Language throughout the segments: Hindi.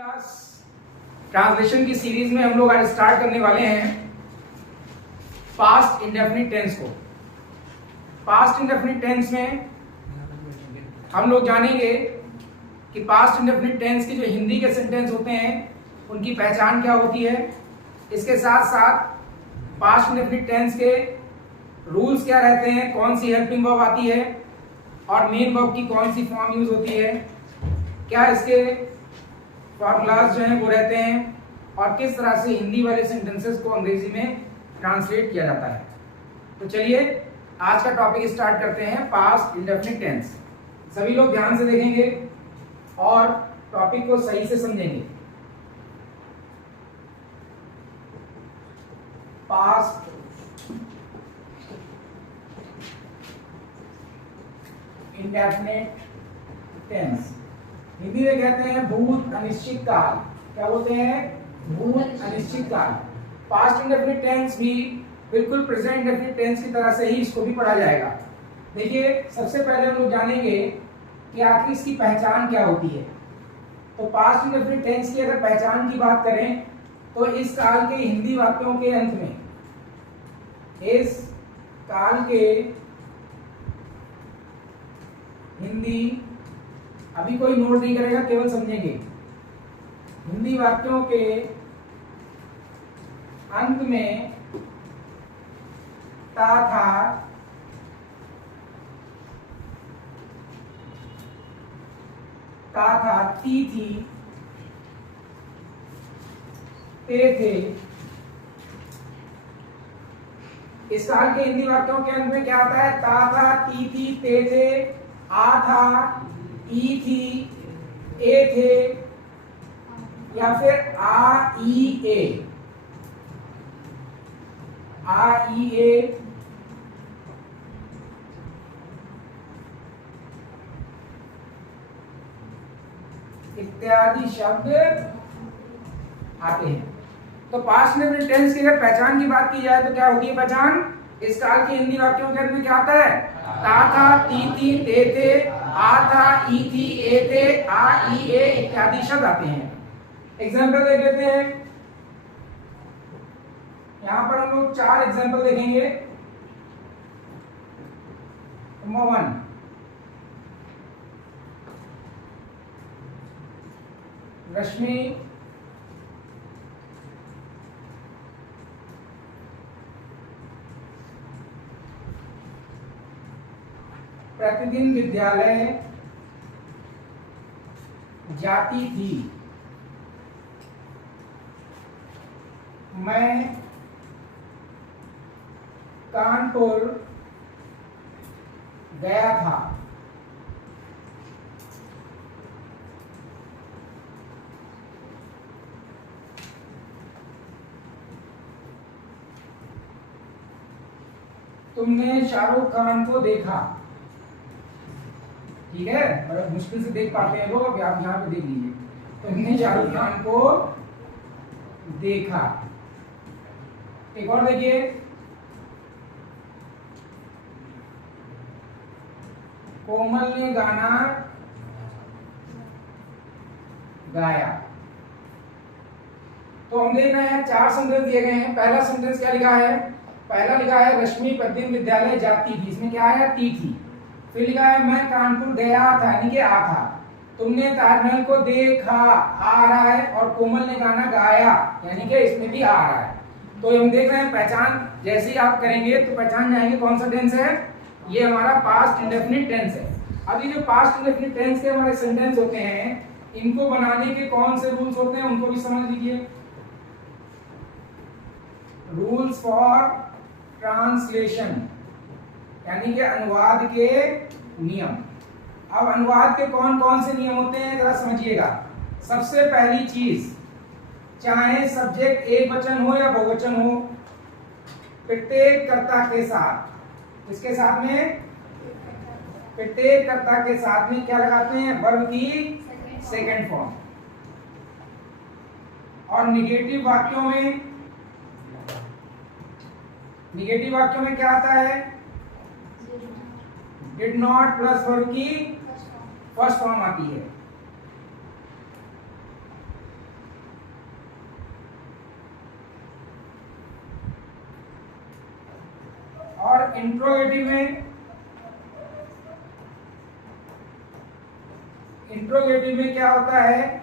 क्लास ट्रांसलेशन की सीरीज में हम लोग आज स्टार्ट करने वाले हैं पास्ट इंडेफिनिट टेंस को। पास्ट इंडेफिनिट टेंस में हम लोग जानेंगे कि पास्ट इंडेफिनिट टेंस के जो हिंदी के सेंटेंस होते हैं उनकी पहचान क्या होती है। इसके साथ साथ पास्ट इंडेफिनिट टेंस के रूल्स क्या रहते हैं, कौन सी हेल्पिंग वर्ब आती है और मेन वर्ब की कौन सी फॉर्म यूज होती है, क्या इसके फॉर्मूलाज जो हैं वो रहते हैं और किस तरह से हिंदी वाले सेंटेंसेस को अंग्रेजी में ट्रांसलेट किया जाता है। तो चलिए आज का टॉपिक स्टार्ट करते हैं, पास्ट इंडेफिनिट टेंस। सभी लोग ध्यान से देखेंगे और टॉपिक को सही से समझेंगे। पास्ट इंडेफिनिट टेंस हिंदी में कहते हैं भूत अनिश्चित काल। क्या बोलते हैं? भूत अनिश्चित काल। पास्ट इंडेफिनिट टेंस भी बिल्कुल प्रेजेंट इंडेफिनिट टेंस की तरह से ही इसको भी पढ़ा जाएगा। देखिए, सबसे पहले हम लोग जानेंगे कि आखिर इसकी पहचान क्या होती है। तो पास्ट इंडेफिनिट टेंस की अगर पहचान की बात करें तो इस काल के हिंदी वाक्यों के अंत में, इस काल के हिंदी, अभी कोई नोट नहीं करेगा, केवल समझेंगे, हिंदी वाक्यों के अंत में ता था, ती थी, ते थे। इस साल के हिंदी वाक्यों के अंत में क्या आता है? ता था, ती थी, ते थे, आ था, ई थी, ए थे, या फिर आ ई ए, आ ई ए, इत्यादि शब्द आते हैं। तो पास्ट इंडेफिनिट टेंस की अगर पहचान की बात की जाए तो क्या होगी पहचान? इस काल के हिंदी वाक्यों के अंत में क्या आता है? ता था, ती थी, ते थे, आ था, ई थी, ए थे, आ ई ए इत्यादि शब्द आते हैं। एग्जाम्पल देख लेते हैं। यहां पर हम लोग 4 एग्जाम्पल देखेंगे। नंबर 1, रश्मि प्रतिदिन विद्यालय जाती थी। मैं कानपुर गया था। तुमने शाहरुख खान को देखा। ठीक है, मतलब मुश्किल से देख पाते हैं लोग, अब आप यहाँ पे देख लीजिए। तुमने शाहरुख खान को देखा। एक और देखिए, कोमल ने गाना गाया। तो हम देख रहे हैं 4 सेंटेंस दिए गए हैं। पहला सेंटेंस क्या लिखा है? पहला लिखा है रश्मि प्रतिदिन विद्यालय जाती थी, इसमें क्या है? ती थी। फिर लिखा है मैं कानपुर गया था, यानी कि आ था। तुमने ताजमहल को देखा, आ रहा है, और कोमल ने गाना गाया, यानी कि इसमें भी आ रहा है। तो हम देख रहे हैं पहचान जैसे ही आप करेंगे तो पहचान जाएंगे कौन सा टेंस है। ये हमारा पास्ट इंडेफिनिट टेंस है। अब ये जो पास्ट इंडेफिनिट टेंस के हमारे सेंटेंस होते हैं, इनको बनाने के कौन से रूल्स होते हैं उनको भी समझ लीजिए। रूल्स फॉर ट्रांसलेशन, यानी कि अनुवाद के नियम। अब अनुवाद के कौन कौन से नियम होते हैं जरा समझिएगा। सबसे पहली चीज, चाहे सब्जेक्ट एक वचन हो या बहुवचन हो, प्रत्येक कर्ता के साथ, इसके साथ में प्रत्येक कर्ता के साथ में क्या लगाते हैं? वर्ब की सेकंड फॉर्म। और निगेटिव वाक्यों में क्या आता है? डिड नॉट प्लस वर्ब की फर्स्ट फॉर्म आती है। इंट्रोगेटिव में क्या होता है,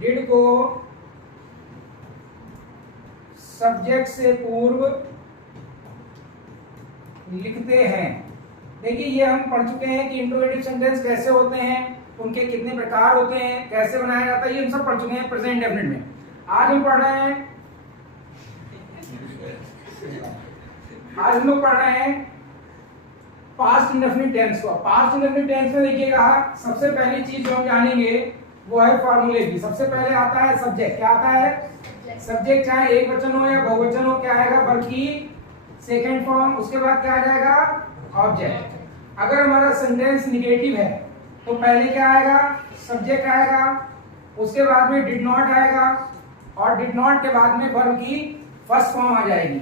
डिड को सब्जेक्ट से पूर्व लिखते हैं। देखिए ये हम पढ़ चुके हैं कि इंट्रोगेटिव सेंटेंस कैसे होते हैं, उनके कितने प्रकार होते हैं, कैसे बनाया जाता है, ये हम सब पढ़ चुके हैं प्रेजेंट इंडेफिनिट में। आज हम पढ़ रहे हैं पास्ट इंडेफिनिट टेंस को। पास्ट इंडेफिनिट टेंस में देखिएगा सबसे पहली चीज जो हम जानेंगे वो है फॉर्मूले की। सबसे पहले आता है सब्जेक्ट। क्या आता है? सब्जेक्ट, चाहे एक वचन हो या बहुवचन हो, क्या आएगा? वर्ब की सेकंड फॉर्म। उसके बाद क्या आ जाएगा? ऑब्जेक्ट। अगर हमारा सेंटेंस निगेटिव है तो पहले क्या आएगा? सब्जेक्ट आएगा, उसके बाद में डिड नॉट आएगा, और डिड नॉट के बाद में वर्ब की फर्स्ट फॉर्म आ जाएगी।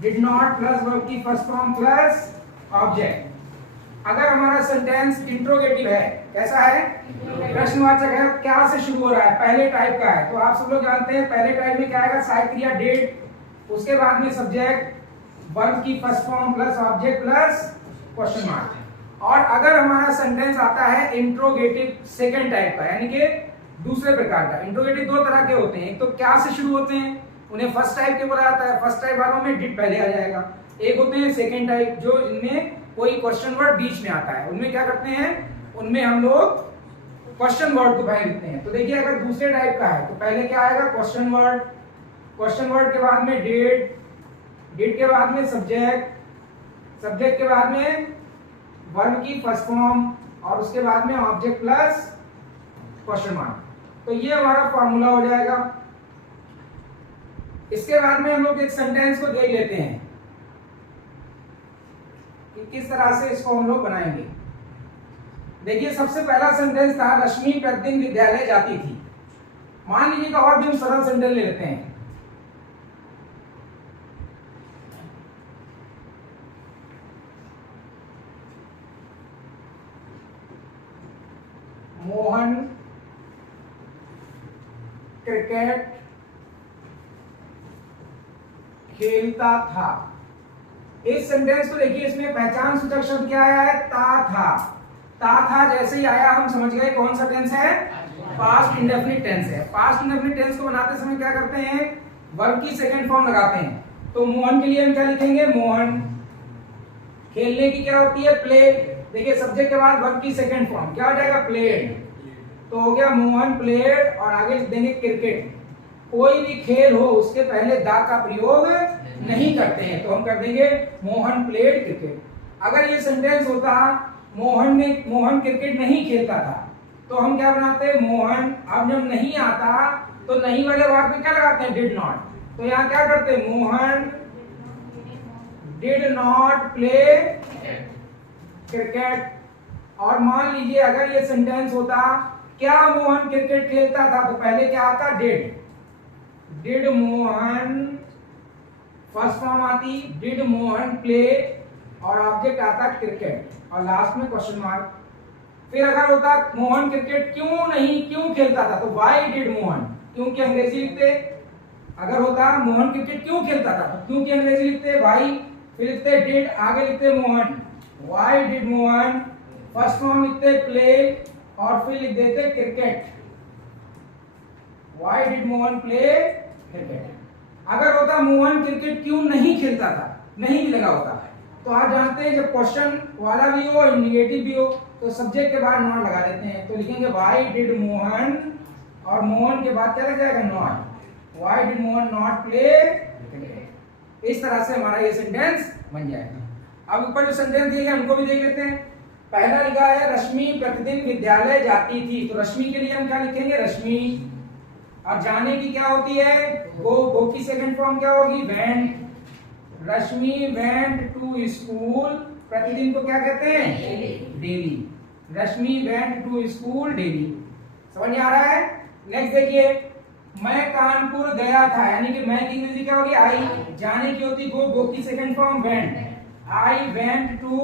डिड नॉट प्लस वर्ब की फर्स्ट फॉर्म प्लस ऑब्जेक्ट। अगर हमारा सेंटेंस इंट्रोगेटिव है, कैसा है? प्रश्नवाचक है, क्या से शुरू हो रहा है? पहले टाइप का है। तो आप सब लोग जानते हैं पहले टाइप में क्या आएगा? सहायक क्रिया डिड, उसके बाद में सब्जेक्ट, वर्ब की first form plus object plus question mark. और अगर हमारा सेंटेंस आता है इंट्रोगेटिव सेकंड टाइप का, यानी कि दूसरे प्रकार का। इंट्रोगेटिव दो तरह के होते हैं, एक तो क्या से शुरू होते हैं, उन्हें फर्स्ट टाइप के बोला जाता है। फर्स्ट टाइप वालों में डिड पहले आ जाएगा। एक होते हैं सेकंड टाइप, जो इनमें कोई क्वेश्चन वर्ड बीच में आता है। उनमें क्या करते हैं? उनमें हम लोग क्वेश्चन वर्ड को पहले लिखते हैं। तो देखिए अगर दूसरे टाइप का है तो पहले क्या आएगा? क्वेश्चन वर्ड, क्वेश्चन वर्ड के बाद में डिड, डिड के बाद में सब्जेक्ट, सब्जेक्ट के बाद में वर्ब की फर्स्ट फॉर्म, और उसके बाद में ऑब्जेक्ट प्लस क्वेश्चन मार्क। तो ये हमारा फॉर्मूला हो जाएगा। इसके बाद में हम लोग एक सेंटेंस को देख लेते हैं कि किस तरह से इसको हम लोग बनाएंगे। देखिए सबसे पहला सेंटेंस था रश्मि प्रतिदिन विद्यालय जाती थी। मान लीजिए और भी हम सरल सेंटेंस ले लेते हैं। मोहन क्रिकेट खेलता था। इस सेंटेंस को देखिए, इसमें पहचान सूचक शब्द क्या आया है? ता था। ता था जैसे ही आया हम समझ गए कौन सा टेंस है? पास्ट इंडेफिनिट टेंस है। पास्ट इंडेफिनिट टेंस को बनाते समय क्या करते हैं? वर्ब की सेकंड फॉर्म लगाते हैं। तो मोहन के लिए हम क्या लिखेंगे? मोहन। खेलने की क्या होती है? प्ले। देखिए सब्जेक्ट के बाद वर्ब की सेकंड फॉर्म क्या हो जाएगा? प्लेड। तो हो गया मोहन प्लेड, और आगे लिख देंगे क्रिकेट। कोई भी खेल हो उसके पहले दा का प्रयोग नहीं करते हैं, तो हम कर देंगे मोहन प्लेड क्रिकेट। अगर ये सेंटेंस होता मोहन क्रिकेट नहीं खेलता था, तो हम क्या बनाते हैं? मोहन। अब जब नहीं आता तो नहीं वाले वाक्य में क्या लगाते हैं? Did not. तो यहाँ क्या करते हैं? Mohan did not play cricket. और मान लीजिए अगर ये सेंटेंस होता क्या मोहन क्रिकेट खेलता था, तो पहले क्या आता? Did. Did Mohan first form आती, डिड मोहन प्ले, और ऑब्जेक्ट आता क्रिकेट, और लास्ट में क्वेश्चन मार्क। फिर अगर होता मोहन क्रिकेट क्यों खेलता था, तो व्हाई डिड मोहन, क्योंकि अंग्रेजी लिखते। अगर होता मोहन क्रिकेट क्यों खेलता था, तो क्योंकि अंग्रेजी लिखते व्हाई, फिर लिखते डिड, आगे लिखते Mohan, why did Mohan, first form लिखते प्ले, और फिर लिख देते cricket, why did Mohan play cricket. अगर होता मोहन क्रिकेट क्यों नहीं खेलता था, नहीं भी लगा होता है, तो आप जानते हैं जब क्वेश्चन वाला भी हो और नेगेटिव भी हो तो सब्जेक्ट के बाद नॉट लगा देते हैं। तो लिखेंगे व्हाई डिड मोहन, और मोहन के बाद क्या लग जाएगा? Not. Why did Mohan not play cricket. इस तरह से हमारा ये सेंटेंस बन जाएगा। अब ऊपर जो सेंटेंस दिए गए उनको भी देख लेते हैं। पहला लिखा है रश्मि प्रतिदिन विद्यालय जाती थी। तो रश्मि के लिए हम क्या लिखेंगे? रश्मि। अब जाने की क्या होती है? गो की सेकंड फॉर्म क्या होगी? Went. Rashmi went to school. प्रतिदिन को क्या कहते हैं? Daily. Rashmi went to school daily. समझ में आ रहा है? नेक्स्ट देखिए, मैं कानपुर गया था, यानी कि मैं की इंग्लिश क्या होगी? आई। जाने की होती गो की second form went. I went to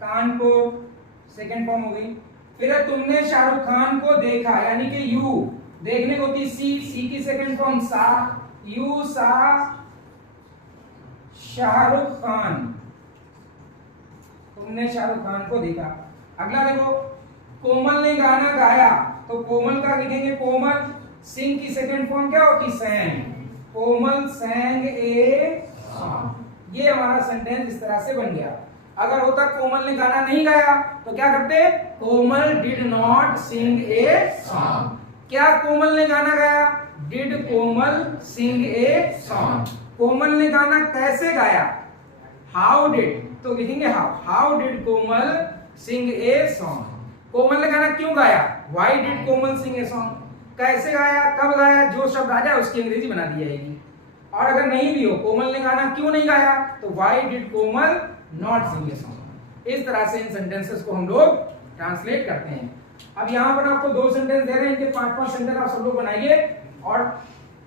Kanpur, second form हो गई। फिर तुमने शाहरुख खान को देखा, यानी कि यू। देखने को होती सी की सेकंड फॉर्म सा। यू सा शाहरुख खान, तुमने शाहरुख खान को देखा। अगला देखो, कोमल ने गाना गाया, तो कोमल का लिखेंगे कोमल, सिंह की सेकंड फॉर्म क्या होती, सैंग, कोमल सैंग ए सॉन्ग। ये हमारा सेंटेंस इस तरह से बन गया। अगर होता कोमल ने गाना नहीं गाया तो क्या करते, Komal did not sing a song. क्या कोमल ने गाना गाया, did Komal sing a song. Komal ने गाना कैसे गाया, हाउ डिड, तो लिखेंगे how did Komal sing a song. Komal ने गाना क्यों गाया, why did Komal sing a song. कैसे गाया, कब गाया, जो शब्द आ जाए उसकी अंग्रेजी बना दी जाएगी। और अगर नहीं भी हो, कोमल ने गाना क्यों नहीं गाया, तो why did Komal not sing a song. इस तरह से इन सेंटेंसेस को हम लोग ट्रांसलेट करते हैं। अब यहाँ पर आपको 2 सेंटेंस दे रहे हैं, इनके 5-5 सेंटेंस आप सब लोग बनाइए और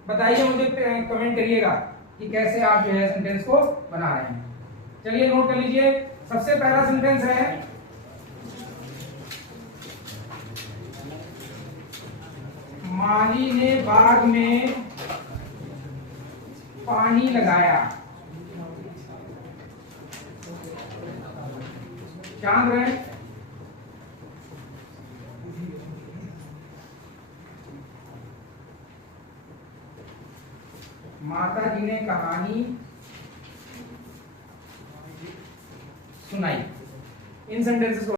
बताइए, मुझे कमेंट करिएगा कि कैसे आप जो है सेंटेंस को बना रहे हैं। चलिए नोट कर लीजिए। सबसे पहला सेंटेंस है, माली ने बाग में पानी लगाया। ध्यान रहे, माता जी ने कहानी सुनाई। इन सेंटेंसेस को